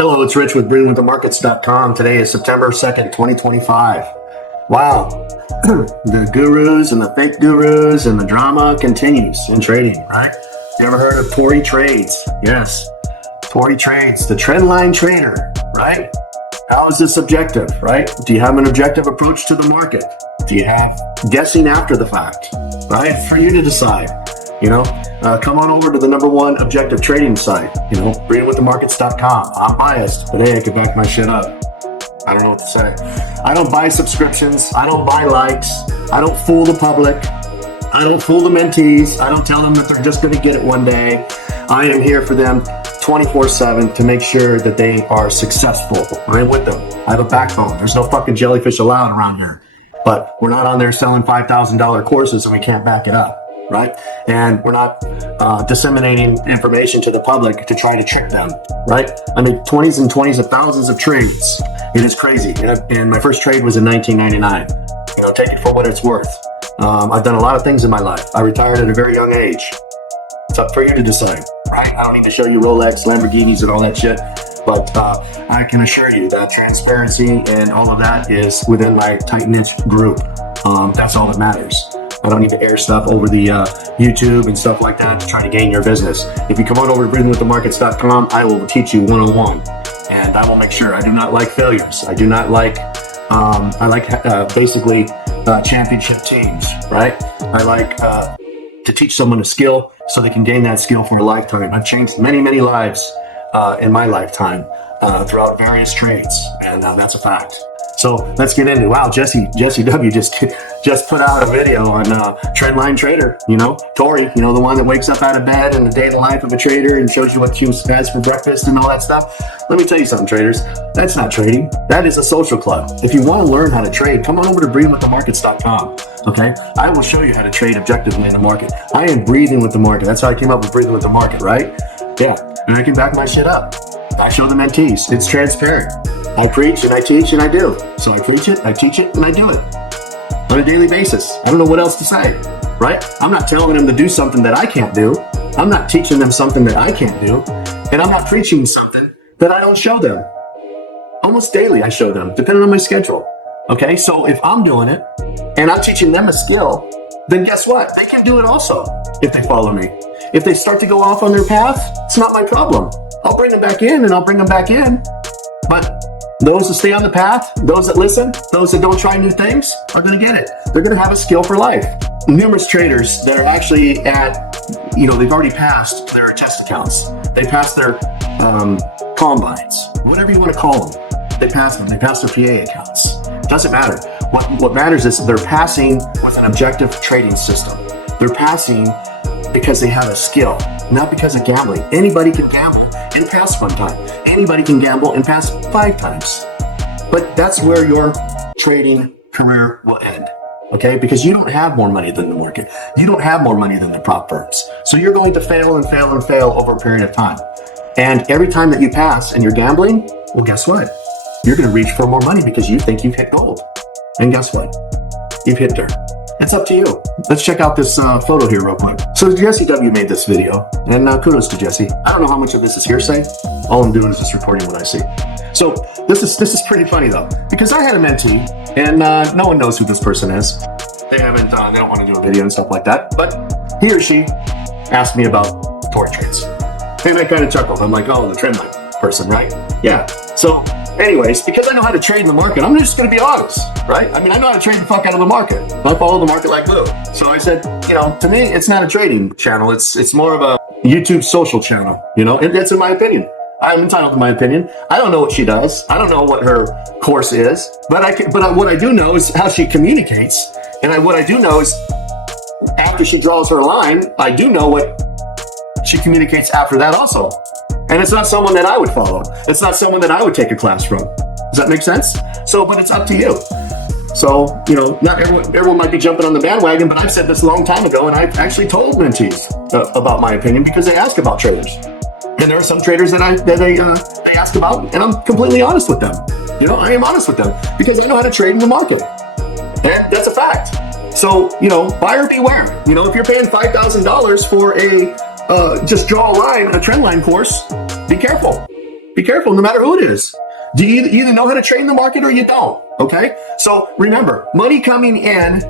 Hello, it's Rich with Breathingwiththemarkets.com. Today is September 2nd, 2025. Wow. The gurus and the fake gurus and the drama continues in trading, right? You ever heard of Tori trades? Yes. Tori trades, the trend line trader, right? How is this objective, right? Do you have an objective approach to the market? Do you have guessing after the fact, right? For you to decide, come on over to the #1 objective trading site, breathingwiththemarkets.com. I'm biased, but hey, I can back my shit up. I don't know what to say. I don't buy subscriptions. I don't buy likes. I don't fool the public. I don't fool the mentees. I don't tell them that they're just going to get it one day. I am here for them 24/7 to make sure that they are successful. I'm with them. I have a backbone. There's no fucking jellyfish allowed around here. But we're not on there selling $5,000 courses and we can't back it up, right? And we're not disseminating information to the public to try to trick them, right? I made 20s and 20s of thousands of trades. It is crazy. And my first trade was in 1999. Take it for what it's worth. I've done a lot of things in my life. I retired at a very young age. It's up for you to decide, right? I don't need to show you Rolex, Lamborghinis, and all that shit. But I can assure you that transparency and all of that is within my tight-knit group. That's all that matters. I don't need to air stuff over the YouTube and stuff like that to try to gain your business. If you come on over to breathingwiththemarkets.com, I will teach you one-on-one. And I will make sure. I do not like failures. I do not like, I like basically championship teams, right? I like to teach someone a skill so they can gain that skill for a lifetime. I've changed many, many lives in my lifetime throughout various trades, and that's a fact. So let's get into it. Wow, Jesse W just put out a video on Trendline Trader. Tori, the one that wakes up out of bed and the day in the life of a trader and shows you what she has for breakfast and all that stuff. Let me tell you something, traders. That's not trading. That is a social club. If you want to learn how to trade, come on over to breathingwiththemarkets.com. Okay, I will show you how to trade objectively in the market. I am breathing with the market. That's how I came up with breathing with the market, right? Yeah, and I can back my shit up. I show the mentees. It's transparent. I preach and I teach and I do. So I preach it, I teach it, and I do it on a daily basis. I don't know what else to say, right? I'm not telling them to do something that I can't do. I'm not teaching them something that I can't do. And I'm not preaching something that I don't show them. Almost daily I show them, depending on my schedule. Okay, so if I'm doing it and I'm teaching them a skill, then guess what? They can do it also if they follow me. If they start to go off on their path, it's not my problem. I'll bring them back in and I'll bring them back in. But those that stay on the path, those that listen, those that don't try new things are going to get it. They're going to have a skill for life. Numerous traders that are actually at, they've already passed their test accounts. They passed their combines, whatever you want to call them. They passed them. They passed their PA accounts. Doesn't matter. What matters is they're passing with an objective trading system. They're passing because they have a skill, not because of gambling. Anybody can gamble and pass one time. Anybody can gamble and pass 5 times. But that's where your trading career will end, okay? Because you don't have more money than the market. You don't have more money than the prop firms. So you're going to fail and fail and fail over a period of time. And every time that you pass and you're gambling, well, guess what? You're going to reach for more money because you think you've hit gold. And guess what? You've hit dirt. It's up to you. Let's check out this photo here real quick. So Jesse W made this video, and kudos to Jesse. I don't know how much of this is hearsay. All I'm doing is just reporting what I see. So this is pretty funny though, because I had a mentee, and no one knows who this person is. They don't want to do a video and stuff like that. But he or she asked me about Tori trades, and I kind of chuckled. I'm like, oh, the trend line person, right? Yeah. So anyways, because I know how to trade in the market, I'm just going to be honest, right? I know how to trade the fuck out of the market. I follow the market like glue. So I said, to me, it's not a trading channel. It's more of a YouTube social channel, and that's in my opinion. I'm entitled to my opinion. I don't know what she does. I don't know what her course is, but what I do know is how she communicates. And what I do know is after she draws her line, I do know what she communicates after that also. And it's not someone that I would follow. It's not someone that I would take a class from. Does that make sense? So, but it's up to you. So, not everyone might be jumping on the bandwagon, but I've said this a long time ago, and I've actually told mentees about my opinion because they ask about traders. And there are some traders that they ask about, and I'm completely honest with them. I am honest with them because I know how to trade in the market. And that's a fact. So, buyer beware. If you're paying $5,000 for a just draw a line, a trend line course, be careful. Be careful, no matter who it is. Do you either know how to trade in the market or you don't? Okay? So remember, money coming in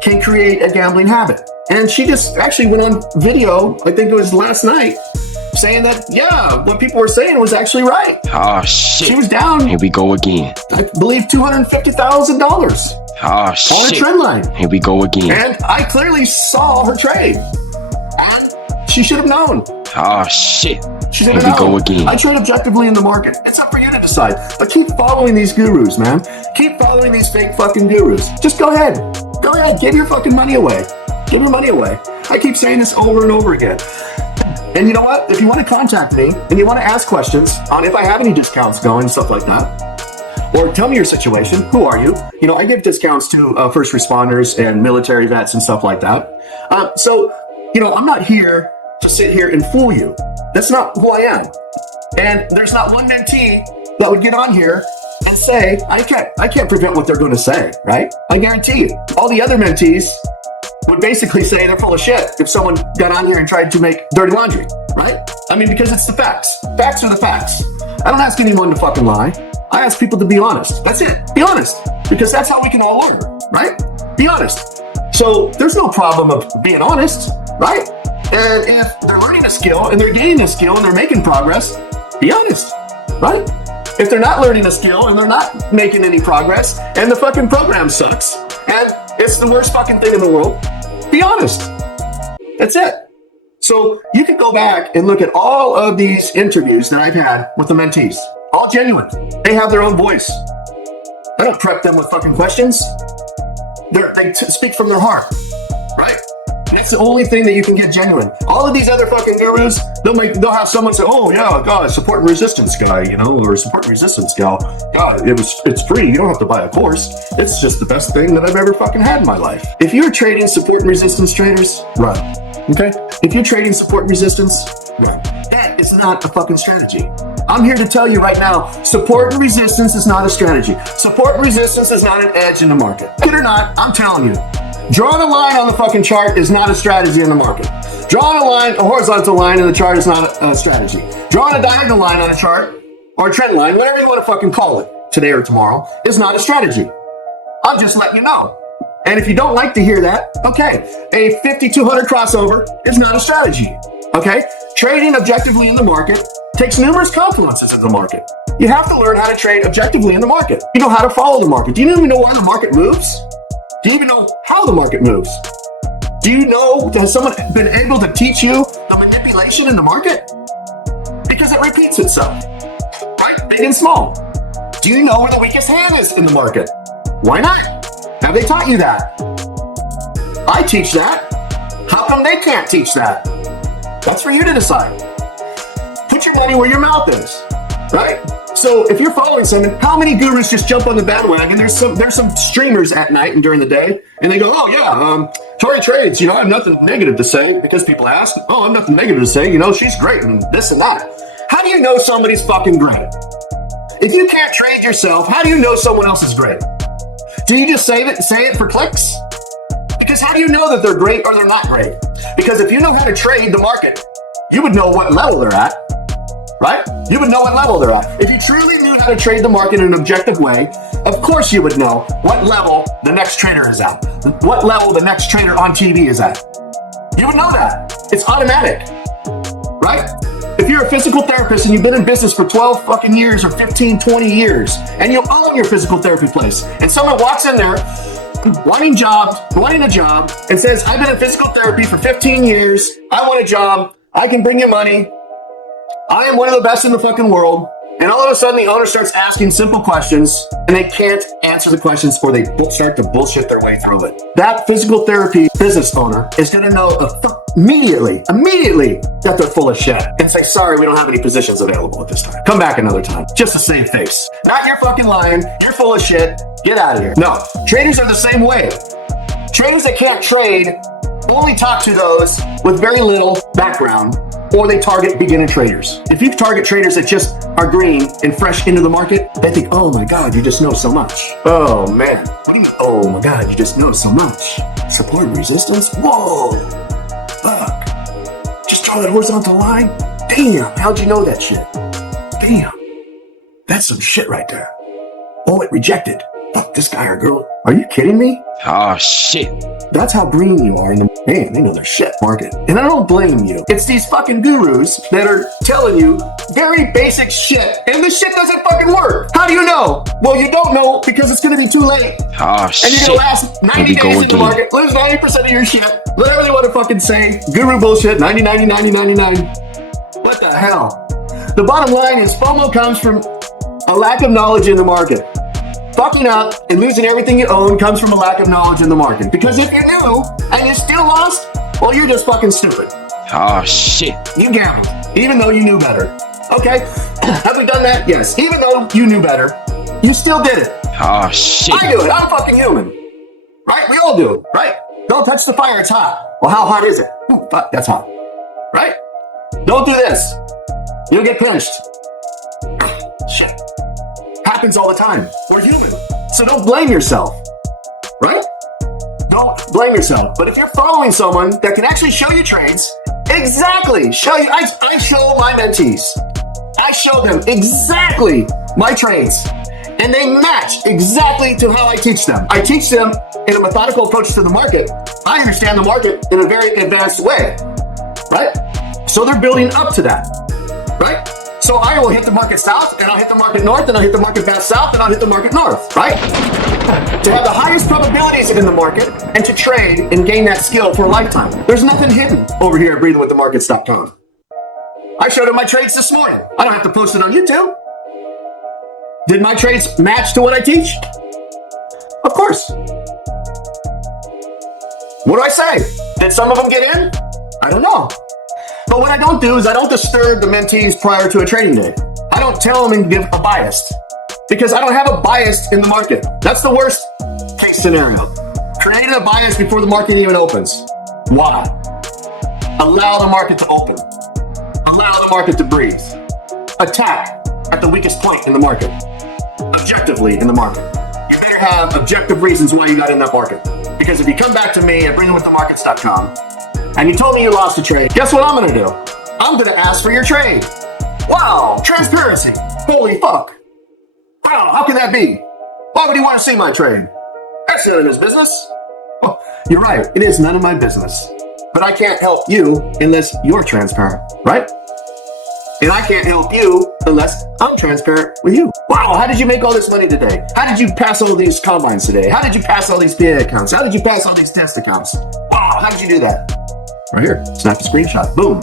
can create a gambling habit. And she just actually went on video, I think it was last night, saying that, yeah, what people were saying was actually right. Oh, shit. She was down. Here we go again. I believe $250,000 Oh, shit. on a trend line. Here we go again. And I clearly saw her trade. And she should have known. Oh, shit. She should Here have we known. go again. I trade objectively in the market. It's up for you to decide. But keep following these gurus, man. Keep following these fake fucking gurus. Just go ahead. Go ahead. Give your fucking money away. Give your money away. I keep saying this over and over again. And you know what? If you want to contact me and you want to ask questions on if I have any discounts going, stuff like that, or tell me your situation, who are you? You know, I give discounts to first responders and military vets and stuff like that. So, you know, I'm not here to sit here and fool you. That's not who I am. And there's not one mentee that would get on here and say, I can't prevent what they're going to say, right? I guarantee you. All the other mentees would basically say they're full of shit if someone got on here and tried to make dirty laundry, right? I mean, because it's the facts. Facts are the facts. I don't ask anyone to fucking lie. I ask people to be honest. That's it. Be honest. Because that's how we can all learn, right? Be honest. So there's no problem of being honest, right? And if they're learning a skill and they're gaining a skill and they're making progress, be honest, right? If they're not learning a skill and they're not making any progress and the fucking program sucks and it's the worst fucking thing in the world, be honest. That's it. So you can go back and look at all of these interviews that I've had with the mentees. All genuine. They have their own voice. I don't prep them with fucking questions. They speak from their heart, right? And it's the only thing that you can get genuine. All of these other fucking gurus, they'll have someone say, oh yeah, God, support and resistance guy, you know, or support and resistance gal. God, it's free. You don't have to buy a course. It's just the best thing that I've ever fucking had in my life. If you're trading support and resistance traders, run. Okay? If you're trading support and resistance, run. That is not a fucking strategy. I'm here to tell you right now, support and resistance is not a strategy. Support and resistance is not an edge in the market. Like it or not, I'm telling you. Drawing a line on the fucking chart is not a strategy in the market. Drawing a horizontal line in the chart is not a strategy. Drawing a diagonal line on a chart, or a trend line, whatever you want to fucking call it, today or tomorrow, is not a strategy. I'm just letting you know. And if you don't like to hear that, okay, a 5200 crossover is not a strategy. Okay? Trading objectively in the market takes numerous confluences in the market. You have to learn how to trade objectively in the market. You know how to follow the market. Do you even know why the market moves? Do you even know how the market moves? Do you know, has someone been able to teach you the manipulation in the market? Because it repeats itself, right? Big and small. Do you know where the weakest hand is in the market? Why not? Have they taught you that? I teach that. How come they can't teach that? That's for you to decide. Put your money where your mouth is, right? So if you're following someone, how many gurus just jump on the bandwagon? There's some streamers at night and during the day, and they go, oh yeah, Tori trades, you know, I have nothing negative to say, because people ask, oh, I have nothing negative to say, you know, she's great and this and that. How do you know somebody's fucking great? If you can't trade yourself, how do you know someone else is great? Do you just say it for clicks? Because how do you know that they're great or they're not great? Because if you know how to trade the market, you would know what level they're at. Right? You would know what level they're at. If you truly knew how to trade the market in an objective way, of course you would know what level the next trader is at. What level the next trader on TV is at. You would know that. It's automatic. Right? If you're a physical therapist and you've been in business for 12 fucking years or 15, 20 years, and you own your physical therapy place, and someone walks in there wanting a job, and says, I've been in physical therapy for 15 years, I want a job, I can bring you money, I am one of the best in the fucking world, and all of a sudden the owner starts asking simple questions and they can't answer the questions, or they start to bullshit their way through it. That physical therapy business owner is going to know immediately that they're full of shit and say, sorry, we don't have any positions available at this time. Come back another time. Just to save face. Not you're fucking lying, you're full of shit, get out of here. No, traders are the same way. Traders that can't trade only talk to those with very little background, or they target beginner traders. If you target traders that just are green and fresh into the market, they think, oh my God, you just know so much. Oh man, oh my God, you just know so much. Support and resistance? Whoa, fuck. Just draw that horizontal line? Damn, how'd you know that shit? Damn. That's some shit right there. Oh, it rejected. Fuck this guy or girl. Are you kidding me? Oh shit. That's how green you are in the man. They know their shit market. And I don't blame you. It's these fucking gurus that are telling you very basic shit. And this shit doesn't fucking work. How do you know? Well, you don't know because it's going to be too late. Oh shit. And you're going to last 90 days in the market, lose 90% of your shit. Whatever they want to fucking say. Guru bullshit. 90, 90, 90, 99. What the hell? The bottom line is FOMO comes from a lack of knowledge in the market. Fucking up and losing everything you own comes from a lack of knowledge in the market. Because if you knew and you still lost, well, you're just fucking stupid. Oh shit. You gambled, even though you knew better. Okay? Have we done that? Yes. Even though you knew better, you still did it. Oh shit. I do it. I'm fucking human. Right? We all do it. Right? Don't touch the fire. It's hot. Well, how hot is it? Ooh, fuck, that's hot. Right? Don't do this. You'll get pinched. Shit. Happens all the time. We're human. So don't blame yourself. Right? Don't blame yourself. But if you're following someone that can actually show you trades, exactly, show you, I show my mentees. I show them exactly my trades. And they match exactly to how I teach them. I teach them in a methodical approach to the market. I understand the market in a very advanced way. Right? So they're building up to that. Right? So I will hit the market south, and I'll hit the market north, and I'll hit the market back south, and I'll hit the market north, right? To have the highest probabilities in the market and to trade and gain that skill for a lifetime. There's nothing hidden over here at breathingwiththemarkets.com. I showed them my trades this morning. I don't have to post it on YouTube. Did my trades match to what I teach? Of course. What do I say? Did some of them get in? I don't know. But what I don't do is I don't disturb the mentees prior to a trading day. I don't tell them and give a bias because I don't have a bias in the market. That's the worst case scenario. Creating a bias before the market even opens. Why? Allow the market to open. Allow the market to breathe. Attack at the weakest point in the market. Objectively in the market. You better have objective reasons why you got in that market. Because if you come back to me at breathingwiththemarkets.com and you told me you lost a trade, guess what I'm going to do? I'm going to ask for your trade. Wow, transparency. Holy fuck. Wow, how can that be? Why would he want to see my trade? That's none of his business. Oh, you're right, it is none of my business. But I can't help you unless you're transparent, right? And I can't help you unless I'm transparent with you. Wow, how did you make all this money today? How did you pass all these combines today? How did you pass all these PA accounts? How did you pass all these test accounts? Wow, how did you do that? Right here, snap a screenshot, boom.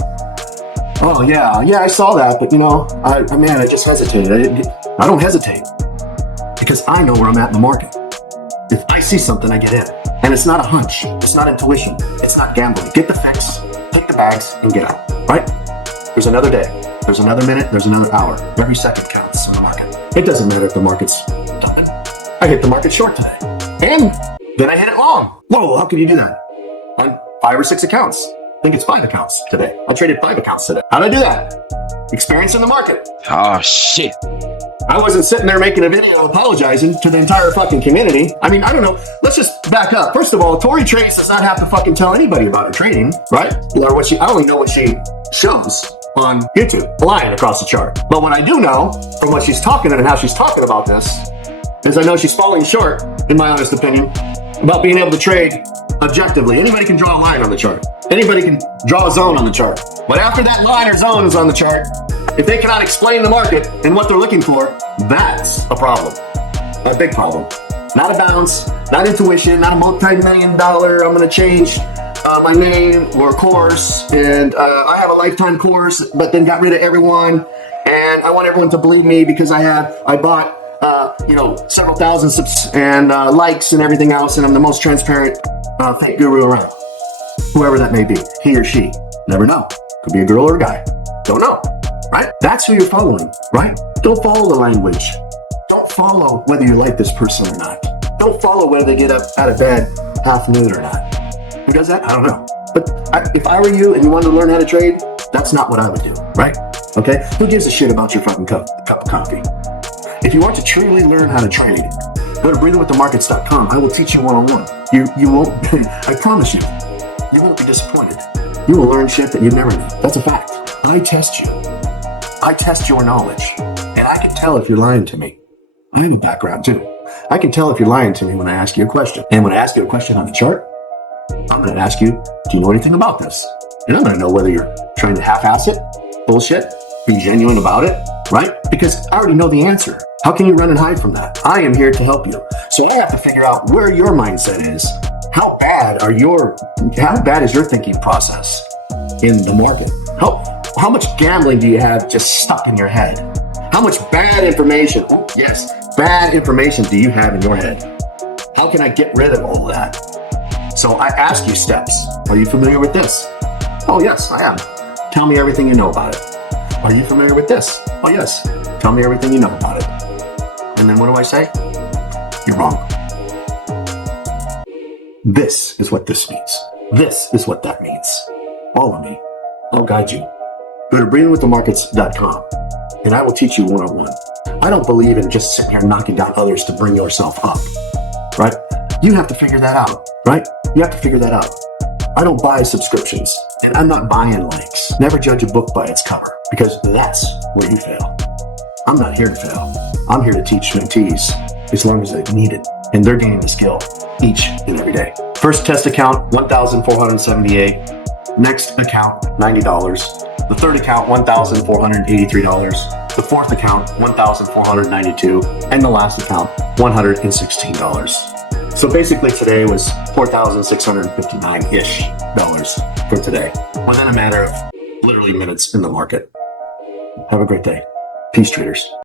Oh yeah, I saw that, but I just hesitated. I don't hesitate because I know where I'm at in the market. If I see something, I get in. And it's not a hunch, it's not intuition, it's not gambling. Get the fix, take the bags, and get out, right? There's another day, there's another minute, there's another hour. Every second counts in the market. It doesn't matter if the market's dumping. I hit the market short today. And then I hit it long. Whoa, how can you do that? On 5 or 6 accounts. I think it's 5 accounts today. I traded 5 accounts today. How did I do that? Experience in the market. Oh shit. I wasn't sitting there making a video apologizing to the entire fucking community. I mean, I don't know. Let's just back up. First of all, Tori Trades does not have to fucking tell anybody about her trading, right? Or what I only know what she shows on YouTube, lying across the chart. But what I do know from what she's talking and how she's talking about this is I know she's falling short, in my honest opinion, about being able to trade objectively. Anybody can draw a line on the chart. Anybody can draw a zone on the chart. But after that line or zone is on the chart, if they cannot explain the market and what they're looking for, that's a problem. A big problem. Not a bounce, not intuition, not a multi-million dollar, I'm going to change my name or course, and I have a lifetime course, but then got rid of everyone, and I want everyone to believe me because I bought several thousand subs and likes and everything else, and I'm the most transparent fake guru around. Whoever that may be, he or she, never know. Could be a girl or a guy, don't know, right? That's who you're following, right? Don't follow the language. Don't follow whether you like this person or not. Don't follow whether they get up out of bed half nude or not. Who does that? I don't know. But if I were you and you wanted to learn how to trade, that's not what I would do, right? Okay? Who gives a shit about your fucking cup of coffee? If you want to truly learn how to trade, go to breathingwiththemarkets.com. I will teach you one-on-one. You won't, I promise you, you won't be disappointed. You will learn shit that you've never known. That's a fact. I test you. I test your knowledge. I can tell if you're lying to me. I have a background too. I can tell if you're lying to me when I ask you a question. And when I ask you a question on the chart, I'm going to ask you, do you know anything about this? And I'm going to know whether you're trying to half-ass it, bullshit, be genuine about it, right? Because I already know the answer. How can you run and hide from that? I am here to help you. So I have to figure out where your mindset is. How bad is your thinking process in the market? How much gambling do you have just stuck in your head? How much bad information, bad information do you have in your head? How can I get rid of all that? So I ask you steps. Are you familiar with this? Oh, yes, I am. Tell me everything you know about it. Are you familiar with this? Oh, yes. Tell me everything you know about it. And then what do I say? You're wrong. This is what this means. This is what that means. Follow me. I'll guide you. Go to breathingwiththemarkets.com and I will teach you one-on-one. I don't believe in just sitting here knocking down others to bring yourself up, right? You have to figure that out, right? You have to figure that out. I don't buy subscriptions and I'm not buying likes. Never judge a book by its cover because that's where you fail. I'm not here to fail. I'm here to teach mentees as long as they need it and they're gaining the skill each and every day. First test account, $1,478. Next account, $90. The third account, $1,483. The fourth account, $1,492. And the last account, $116. So basically today was $4,659-ish for today, within a matter of literally minutes in the market. Have a great day. Peace, traders.